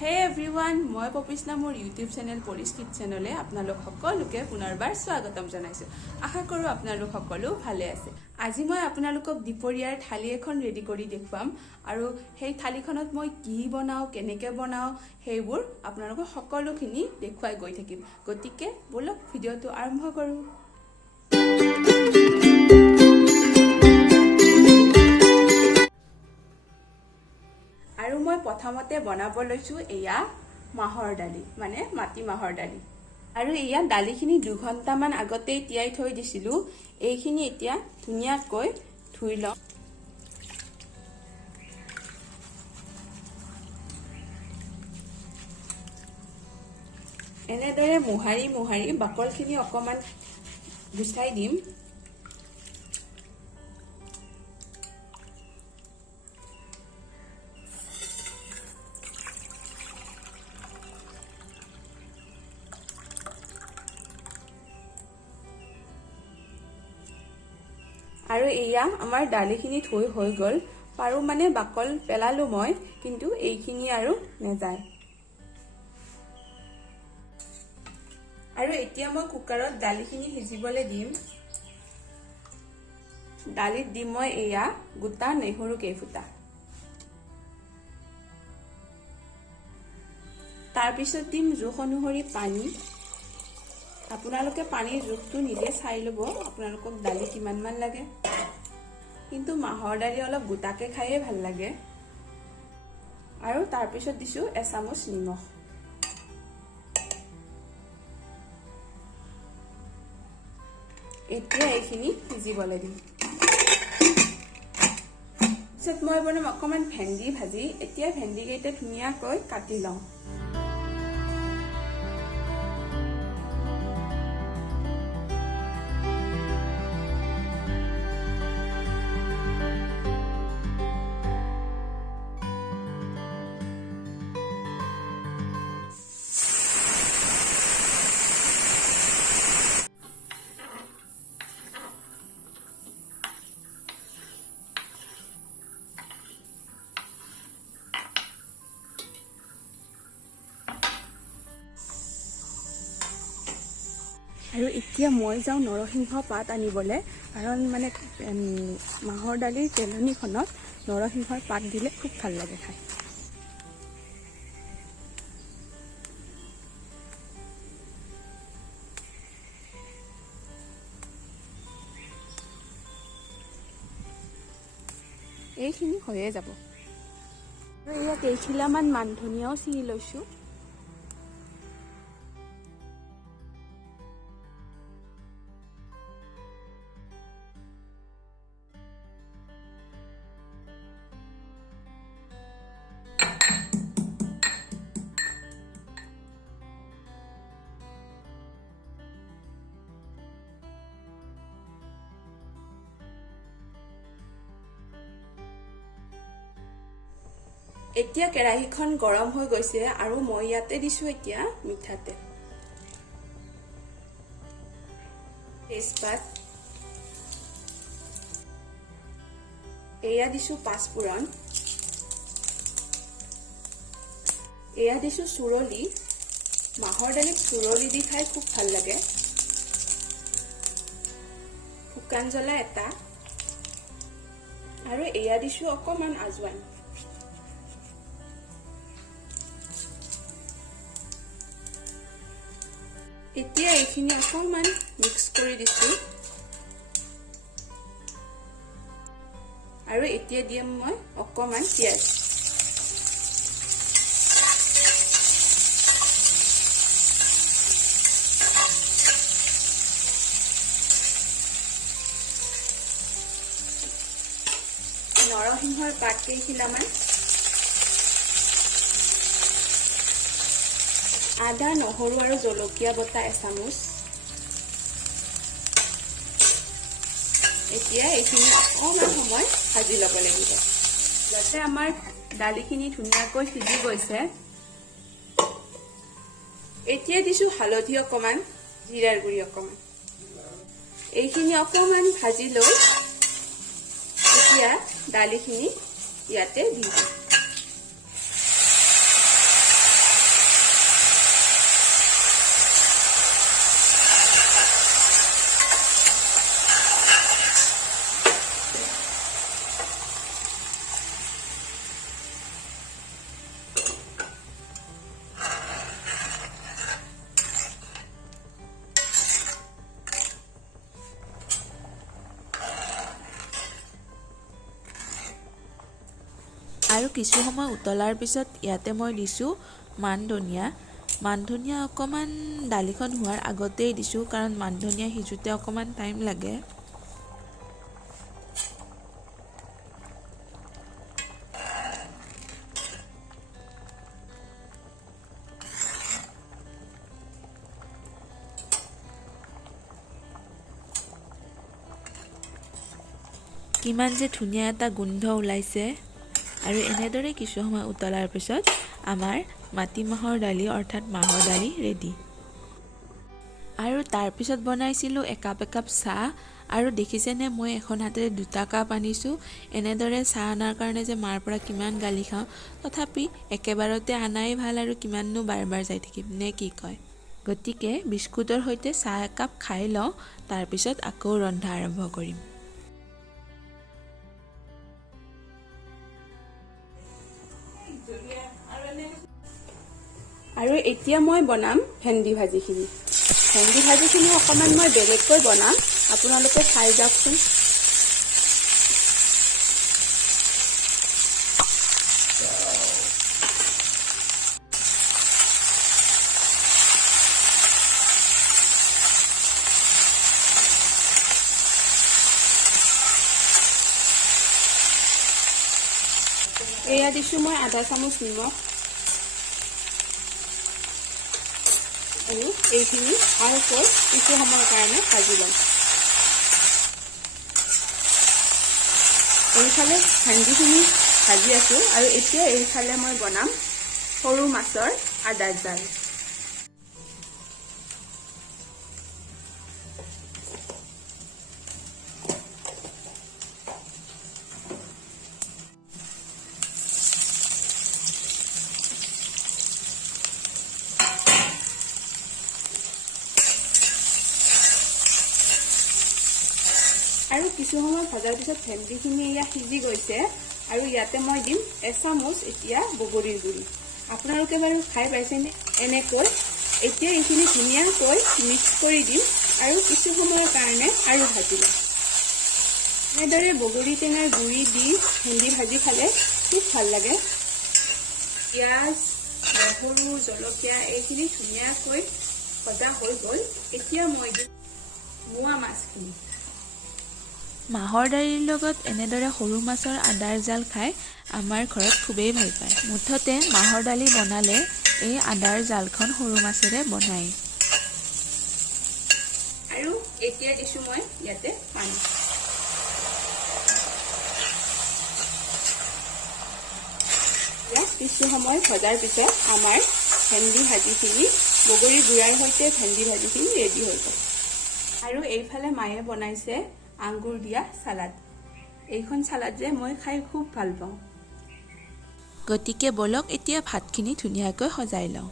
Hey everyone, মই পপিস্না মোৰ YouTube channel polish কিটচেনলে আপোনালোক সকলোকে পুনৰবাৰ স্বাগতম জনাইছো। আশা কৰো আপোনালোক সকলো ভালে আছে। আজি মই আপোনালোকক দুপৰীয়াৰ থালি এখন ৰেডি কৰি দেখুৱাম আৰু সেই থালিখনত মই কি বনাও কেনেকৈ বনাও সেইবোৰ আপোনালোকক সকলোখিনি দেখুৱাই গৈ থাকিম। গতিকে বলক ভিডিওটো আৰম্ভ কৰো। আৰু মই প্ৰথমতে বনাব লৈছো এয়া মাহৰ দালি মানে মাটি মাহৰ দালি আৰু এয়া দালিখিনি 2 ঘণ্টামান আগতে তিয়াই থৈ দিছিলো। এইখিনি এতিয়া ধুনিয়াকৈ ধুই লওঁ। এনেদৰে মোহাৰি বাকলখিনি অকমান গুচাই দিম। আৰু এয়া আমাৰ দালিখিনি ধুই হৈ গল। পাৰো মানে বাকল পেলালো মই, কিন্তু এইখিনি আৰু নেযায়। আৰু এতিয়া মই কুকাৰত দালিখিনি সিজিবলৈ দিম। দালিত দিম মই এয়া গোটা নেহৰু কেইফুটা। তাৰ পিছত দিম জোখ অনুসৰি পানী। আপোনালোকে পানীৰ জোখটো নিজে চাই ল'ব আপোনালোকক দালি কিমান মান লাগে। কিন্তু মাহৰ দালি অলপ গোটাকে খাইয়ে ভাল লাগে। আৰু তাৰ পিছত দিছো এচামুচ নিমখ। এতিয়া এইখিনি সিজিবলৈ দিম। পিছত মই বনাম অকমান ভেন্দি ভাজি। এতিয়া ভেন্দি কেইটা ধুনীয়াকৈ কাটি লওঁ। আৰু এতিয়া মই যাওঁ নৰসিংহ পাত আনিবলৈ, কাৰণ মানে মাহৰ দালিৰ তেলনিখনত নৰসিংহৰ পাত দিলে খুব ভাল লাগে খাই। এইখিনি হৈয়ে যাব। আৰু ইয়াত কেইখিলামান মান ধনিয়াও ছিঙি লৈছো। এতিয়া কেৰাহীখন গৰম হৈ গৈছে আৰু মই ইয়াতে দিছো এতিয়া মিঠাতেল, তেজপাত, এয়া দিছো পাঁচফোৰণ, এয়া দিছো চুৰলি। মাহৰ দালিত চুৰলি দি খাই খুব ভাল লাগে। শুকান জ্বলা এটা আৰু এয়া দিছো অকমান আজৱাইন। এতিয়া এইখিনি অকমান মিক্স কৰি দিছো আৰু এতিয়া দিম মই অকমান পিয়াজ। নৰসিংহৰ পাত কেইখিলামান, আদা নহৰু আৰু জলকীয়া বটা এচামুচ। এতিয়া এইখিনি অকমান সময় ভাজি ল'ব লাগিব যাতে আমাৰ দালিখিনি ধুনীয়াকৈ সিজি গৈছে। এতিয়া দিছো হালধি অকমান, জিৰাৰ গুৰি অকমান। এইখিনি অকমান ভাজি লৈ এতিয়া দালিখিনি ইয়াতে দি দিম। কিছু সময় উতলাৰ পিছত ইয়াতে মই দিছোঁ মান ধনিয়া অকণমান দালিখন হোৱাৰ আগতেই দিছোঁ, কাৰণ মান ধনিয়া সিজোতে অকণমান টাইম লাগে। কিমান যে ধুনীয়া এটা গোন্ধ ওলাইছে। আৰু এনেদৰে কিছু সময় উতলাৰ পিছত আমাৰ মাটিমাহৰ দালি অৰ্থাৎ মাহৰ দালি ৰেডি। আৰু তাৰপিছত বনাইছিলোঁ একাপ চাহ। আৰু দেখিছেনে মই এখন হাতেৰে 2টা কাপ আনিছোঁ। এনেদৰে চাহ অনাৰ কাৰণে যে মাৰ পৰা কিমান গালি খাওঁ, তথাপি একেবাৰতে আনাই ভাল আৰু কিমাননো বাৰ বাৰ যাই থাকিম নে কি কয়। গতিকে বিস্কুটৰ সৈতে চাহ একাপ খাই লওঁ, তাৰপিছত আকৌ ৰন্ধা আৰম্ভ কৰিম। আৰু এতিয়া মই বনাম ভেন্দি ভাজিখিনি। ভেন্দি ভাজিখিনি অকণমান মই বেলেগকৈ বনাম, আপোনালোকে চাই যাওকচোন। এয়া দিছোঁ মই আধা চামুচ নিমখ। আৰু এইখিনি ভালকৈ কিছু সময়ৰ কাৰণে ভাজি ল'ম। এইফালে ভেন্দিখিনি ভাজি আছোঁ আৰু এতিয়া এইফালে মই বনাম সৰু মাছৰ আদাৰ জাল। আৰু কিছু সময় ভজাৰ পিছত ভেন্দিখিনি এয়া সিজি গৈছে আৰু ইয়াতে মই দিম এচামুচ এতিয়া বগৰীৰ গুড়ি। আপোনালোকে বাৰু খাই পাইছেনে এনেকৈ? এতিয়া এইখিনি ধুনীয়াকৈ মিক্স কৰি দিম আৰু কিছু সময়ৰ কাৰণে আৰু ভাজি ল'ম। এনেদৰে বগৰী টেঙাৰ গুড়ি দি ভেন্দি ভাজি খালে খুব ভাল লাগে। পিঁয়াজ, নহৰু, জলকীয়া এইখিনি ধুনীয়াকৈ ভজা হৈ গ'ল। এতিয়া মই দিম মোৱা মাছখিনি। মাহৰ দালিৰ লগত এনেদৰে সৰু মাছৰ আদাৰ জাল খাই আমাৰ ঘৰত খুবেই ভাল পায়। মুঠতে মাহৰ দালি বনালে এই আদাৰ জালখন সৰু মাছেৰে বনাই। আৰু এতিয়া দিছোঁ মই ইয়াতে পানী। কিছু সময় ভজাৰ পিছত আমাৰ ভেন্দি ভাজিখিনি বগৰী গুড়াৰ সৈতে ভেন্দি ভাজিখিনি ৰেডি হৈ গ'ল। আৰু এইফালে মায়ে বনাইছে আঙুৰ দিয়া চালাড। এইখন চালাড যে মই খাই খুব ভাল পাওঁ। গতিকে বলক এতিয়া ভাতখিনি ধুনীয়াকৈ সজাই লওঁ।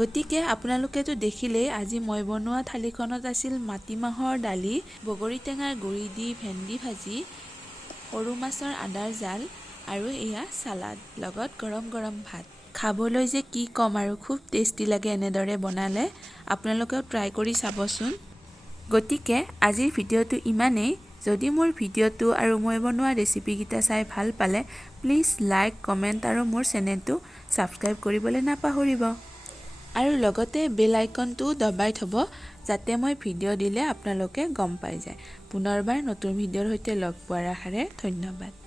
গতিকে আপোনালোকেতো দেখিলেই আজি মই বনোৱা থালিখনত আছিল মাটিমাহৰ দালি, বগৰী টেঙাৰ গুড়ি দি ভেন্দি ভাজি, সৰু মাছৰ আদাৰ জাল আৰু এয়া চালাড, লগত গৰম গৰম ভাত। খাবলৈ যে কি ক'ম আৰু খুব টেষ্টি লাগে এনেদৰে বনালে। আপোনালোকেও ট্ৰাই কৰি চাবচোন। গতিকে আজিৰ ভিডিঅ'টো ইমানেই। যদি মোৰ ভিডিঅ'টো আৰু মই বনোৱা ৰেচিপিকেইটা চাই ভাল পালে প্লিজ লাইক, কমেণ্ট আৰু মোৰ চেনেলটো ছাবস্ক্ৰাইব কৰিবলৈ নাপাহৰিব। আৰু লগতে বেল আইকনটো দবাই থ'ব, যাতে মই ভিডিঅ' দিলে আপোনালোকে গম পাই যায়। পুনৰবাৰ নতুন ভিডিঅ'ৰ সৈতে লগ পোৱাৰ আশাৰে ধন্যবাদ।